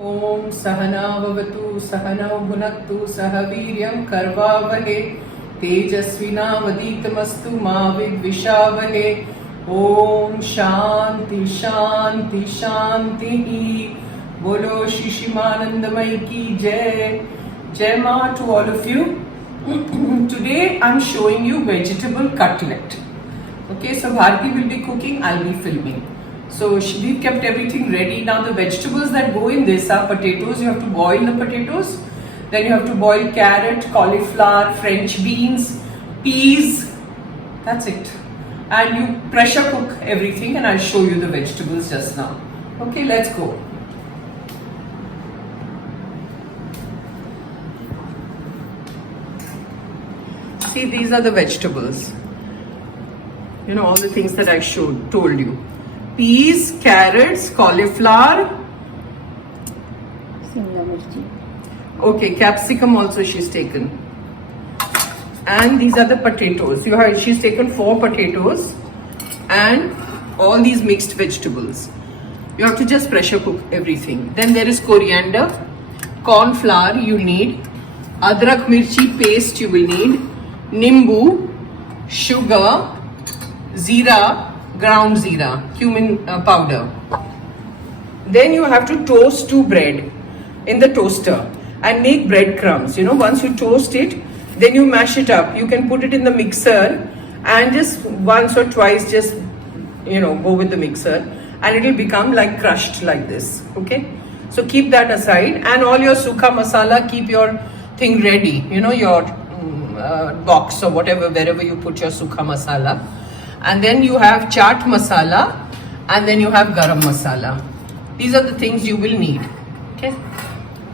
Om Sahana Vavatu Sahanau Bhunaktu Sahaviryam Karvavahe Tejasvina Vaditamastu Mavid Vishavahe Om Shanti Shanti Shanti Bolo Shishimanandamai ki Jai. Jai Ma to all of you. Today I'm showing you vegetable cutlet. Okay, so Bharti will be cooking, I'll be filming. So we've kept everything ready. Now the vegetables that go in this are potatoes. You have to boil the potatoes. Then you have to boil carrot, cauliflower, French beans, peas. That's it. And you pressure cook everything and I'll show you the vegetables just now. Okay, let's go. See, these are the vegetables. You know, all the things that I told you. Peas, carrots, cauliflower. Okay, capsicum also she's taken. And these are the potatoes. She's taken 4 potatoes and all these mixed vegetables. You have to just pressure cook everything. Then there is coriander, corn flour you need, adrak mirchi paste you will need, nimbu, sugar, jeera, ground jeera, cumin powder. Then you have to toast 2 bread in the toaster and make bread crumbs. You know, once you toast it, then you mash it up. You can put it in the mixer and just once or twice just, go with the mixer and it will become like crushed like this. Okay, so keep that aside, and all your sukha masala, keep your thing ready, your box or whatever, wherever you put your sukha masala. And then you have chaat masala, and then you have garam masala. These are the things you will need. Okay,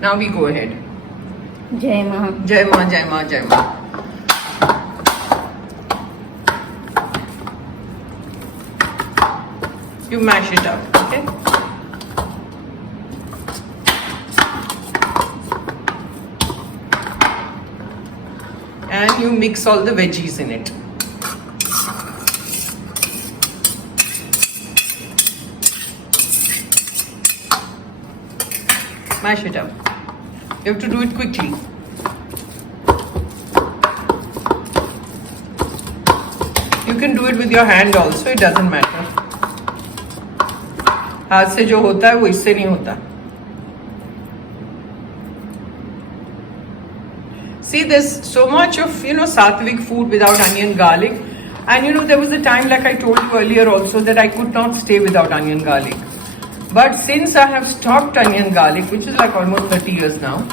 now we go ahead. Jai Ma. Jai Ma, Jai Ma, Jai Ma. You mash it up, okay? And you mix all the veggies in it. Mash it up. You have to do it quickly. You can do it with your hand also, it doesn't matter. हाथ से जो होता है वो इससे नहीं होता. See, there's so much of Sattvik food without onion garlic, and there was a time, like I told you earlier also, that I could not stay without onion garlic. But since I have stopped onion garlic, which is like almost 30 years now,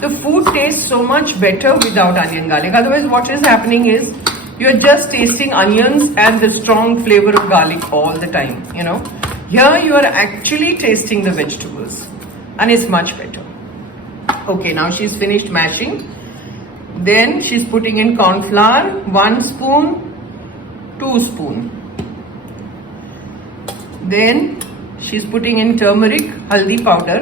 the food tastes so much better without onion garlic. Otherwise, what is happening is you're just tasting onions and the strong flavor of garlic all the time, Here you are actually tasting the vegetables and it's much better. Okay, now she's finished mashing. Then she's putting in corn flour, 1 spoon, 2 spoon. Then she's putting in turmeric, haldi powder,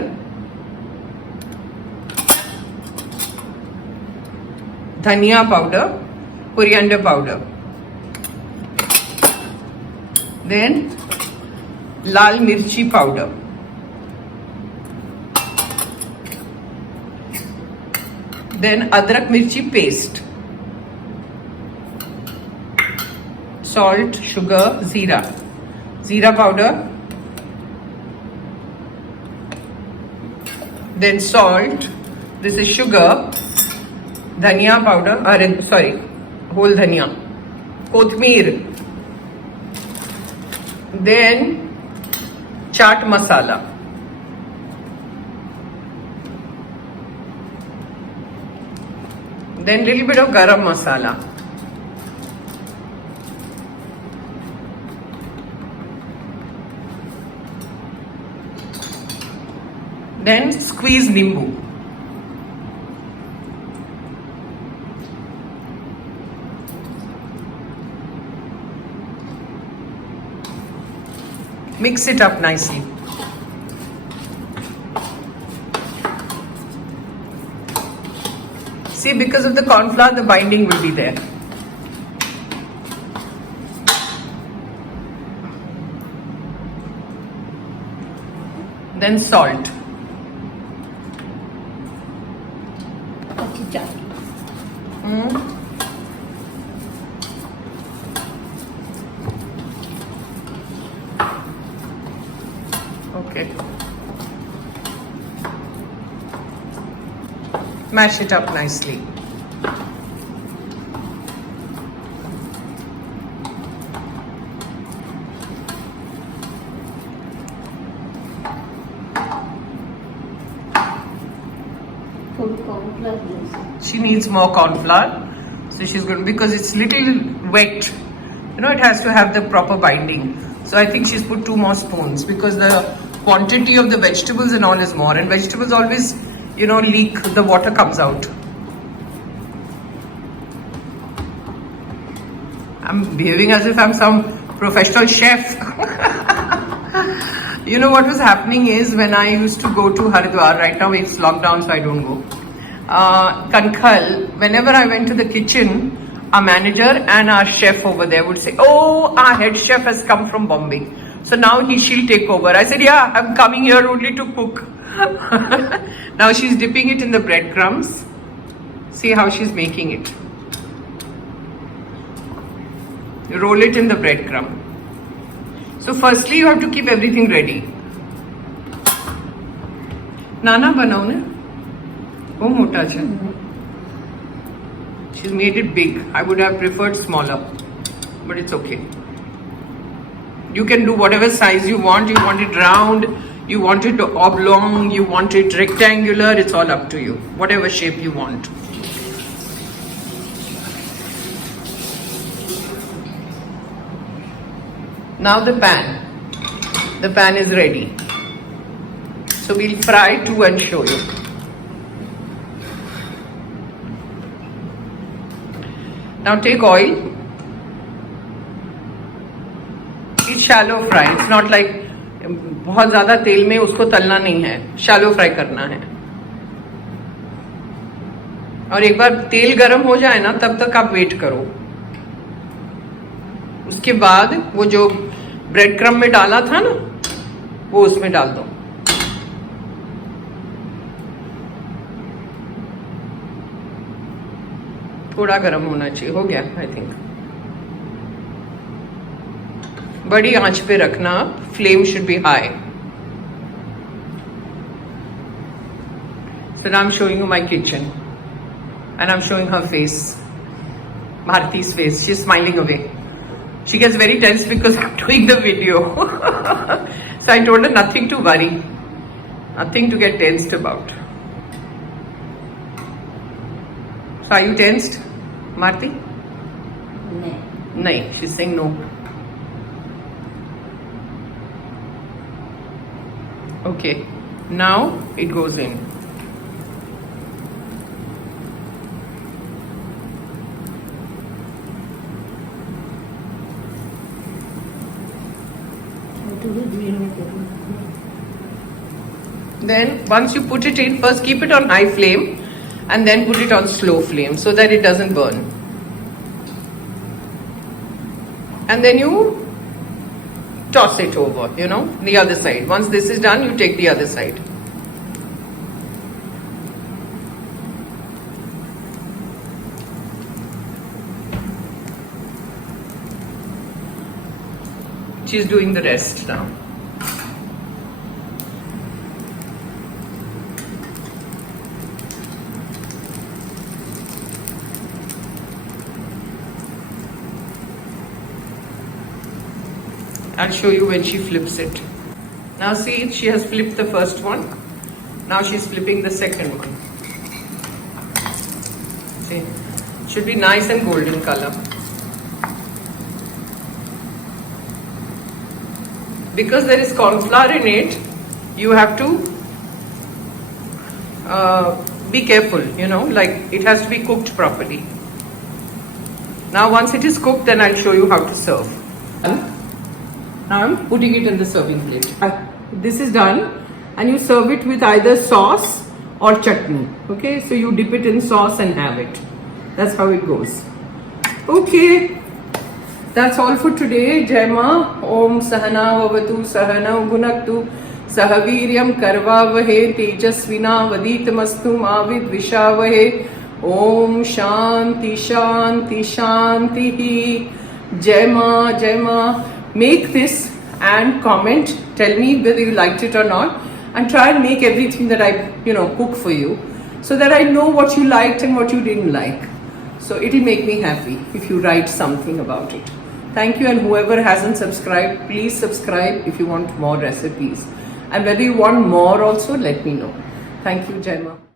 dhania powder, coriander powder. Then lal mirchi powder. Then adrak mirchi paste. Salt, sugar, jeera. Jeera powder. Then salt. This is sugar. Dhania powder. Whole dhania. Kothmeer. Then chaat masala. Then little bit of garam masala. Then squeeze nimbu. Mix it up nicely. See, because of the corn flour, the binding will be there. Then salt. Okay. Mash it up nicely. Food cornflour juice. She needs more corn flour, so she's going because it's little wet. You know, it has to have the proper binding. So I think she's put 2 more spoons because the quantity of the vegetables and all is more, and vegetables always, you know, leak. The water comes out. I'm behaving as if I'm some professional chef. You know what was happening is when I used to go to Haridwar, right now it's lockdown so I don't go. Kankhal, whenever I went to the kitchen, our manager and our chef over there would say, oh, our head chef has come from Bombay. So now she'll take over. I said, yeah, I'm coming here only to cook. Now she's dipping it in the breadcrumbs. See how she's making it. You roll it in the breadcrumb. So firstly you have to keep everything ready. Nana banao ne? Oh mota cha. She's made it big. I would have preferred smaller, but it's okay. You can do whatever size you want. You want it round, you want it oblong, you want it rectangular. It's all up to you. Whatever shape you want. Now the pan. The pan is ready. So we'll fry 2 and show you. Now take oil. It's shallow fry. It's not like बहुत ज़्यादा तेल में उसको तलना नहीं है. Shallow fry करना है. और एक बार तेल गरम हो जाए ना तब तक आप वेट करो. उसके बाद वो जो ब्रेड क्रम्ब में डाला था ना वो उसमें डाल दो. थोड़ा गरम होना चाहिए. हो गया आई थिंक. बड़ी आंच पे रखना. Flame should be high. So now I'm showing you my kitchen and I'm showing her face, Bharti's face. She's smiling away. She gets very tense because I'm doing the video. So I told her nothing to worry, nothing to get tensed about. So are you tensed, Bharti? No. No, she's saying no. Okay, now it goes in. Then once you put it in, first keep it on high flame and then put it on slow flame so that it doesn't burn. And then you toss it over, you know, the other side. Once this is done, you take the other side. She's doing the rest now. I'll show you when she flips it. Now see, she has flipped the first one. Now she's flipping the second one. See, it should be nice and golden color. Because there is corn flour in it, you have to be careful, you know, like it has to be cooked properly. Now once it is cooked, then I'll show you how to serve. Now I'm putting it in the serving plate. This is done and you serve it with either sauce or chutney. Okay, so you dip it in sauce and have it. That's how it goes. Okay, that's all for today. Jai Ma. Om Sahana Vavatu Sahana Gunaktu Sahaviryam Karvavahe Tejasvina Vaditamastu Mavid Vishavahe Om Shanti Shanti Shanti. Jai Ma, Jai Ma. Make this and comment. Tell me whether you liked it or not, and try and make everything that I cook for you, so that I know what you liked and what you didn't like. So it'll make me happy if you write something about it. Thank you, and whoever hasn't subscribed, please subscribe if you want more recipes. And whether you want more also, let me know. Thank you, Jai Ma.